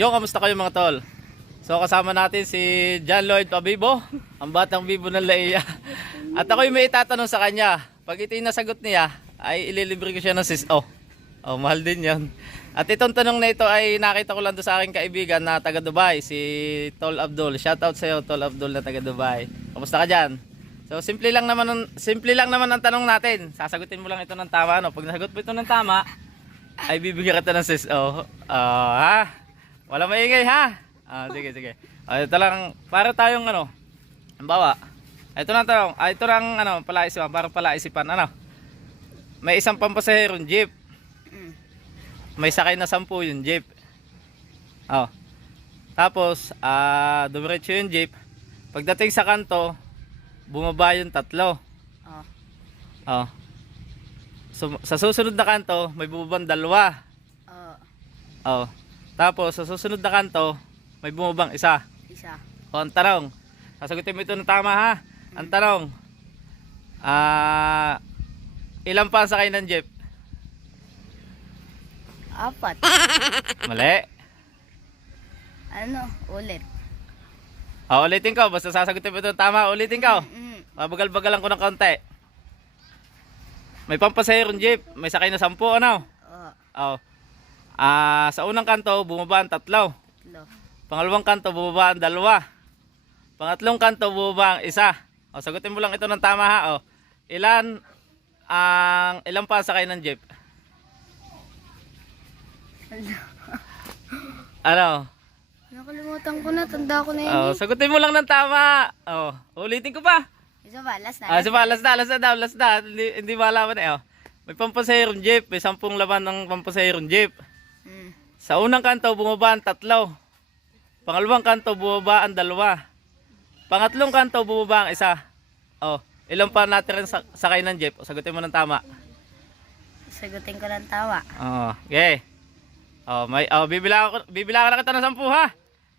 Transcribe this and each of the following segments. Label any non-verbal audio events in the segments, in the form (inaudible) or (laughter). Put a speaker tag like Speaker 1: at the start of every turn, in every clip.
Speaker 1: Yo, kamusta kayo mga tol? So kasama natin si John Lloyd Pabibo, ang batang bibo ng Laiya. At ako'y may itatanong sa kanya. Pag ito yung nasagot niya, ay ililibre ko siya ng sis. Oh, oh mahal din yon. At itong tanong na ito ay nakita ko lang doon sa aking kaibigan na taga Dubai, si Tol Abdul. Shout out sa iyo, Tol Abdul na taga Dubai. Kamusta ka diyan? So simple lang naman simple lang naman ang tanong natin. Sasagutin mo lang ito ng tama ano. Pag nasagot mo ito ng tama, ay bibigyan kita ng sis. Oh, ah, ha? Wala maingay ha? Ah, sige, sige. Ah, ito lang, para tayong ano, halimbawa, ito lang tanong, ah, ito lang ano, palaisipan, para palaisipan, ano, may isang pampasaherong jeep, may sakay na sampu yung jeep. Oh. Tapos, ah, dumiretso yung jeep, pagdating sa kanto, bumaba yung tatlo. Oh. Oh. So, sa susunod na kanto, may bumabang dalawa. Oh. Oh. Tapos sa susunod na kanto, may bumabang isa. Isa. O ang tanong, sasagutin mo ito ng tama ha. Ang tanong, ah, ilan pa ang sakay ng jeep? Apat. (laughs) Mali.
Speaker 2: ano? Ulit.
Speaker 1: O, ulitin ko, basta sasagutin mo ito ng tama, ulitin ko. Mm. Mabagal-bagalan ko ng konti. May pampasaherong jeep, may sakay na sampu, ano? Oh. Oh. Ah, sa unang kanto, bumaba ang tatlo. Tatlo. Pangalawang kanto, bumaba ang dalawa. Pangatlong kanto, bumaba ang isa. O, sagutin mo lang ito ng tama ha. O, ilan ang ilang pa sakay ng jeep? Ano?
Speaker 2: Nakalimutan ko na. Tanda ko na yun. O,
Speaker 1: sagutin mo lang ng tama. O, ulitin ko pa. Isa ba? Last na. Ah, sige, last na, last na daw, last na. Hindi, hindi malaman eh. O. May pampasahirong jeep. May sampung laman ng pampasahirong jeep. Sa unang kanto, bumaba ang tatlo. Pangalawang kanto, bumaba ang dalawa. Pangatlong kanto, bumaba ang isa. Oh, ilang pa natin sa sakay ng jeep? O, sagutin mo ng tama.
Speaker 2: Sagutin ko ng tawa.
Speaker 1: Oh, okay. Oh, may oh, bibilang ako bibilang na kita ng sampu ha.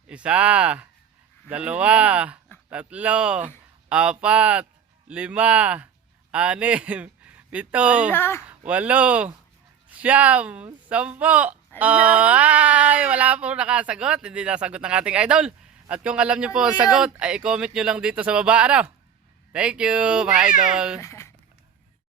Speaker 1: Isa, dalawa, tatlo, apat, lima, anim, pito, walo, siyam, sampo. Oh, ay, wala po nakasagot. Hindi nasagot ng ating idol. At kung alam niyo po ang Ano sagot, ay i-comment niyo lang dito sa baba. Ano? Thank you, mga idol. (laughs)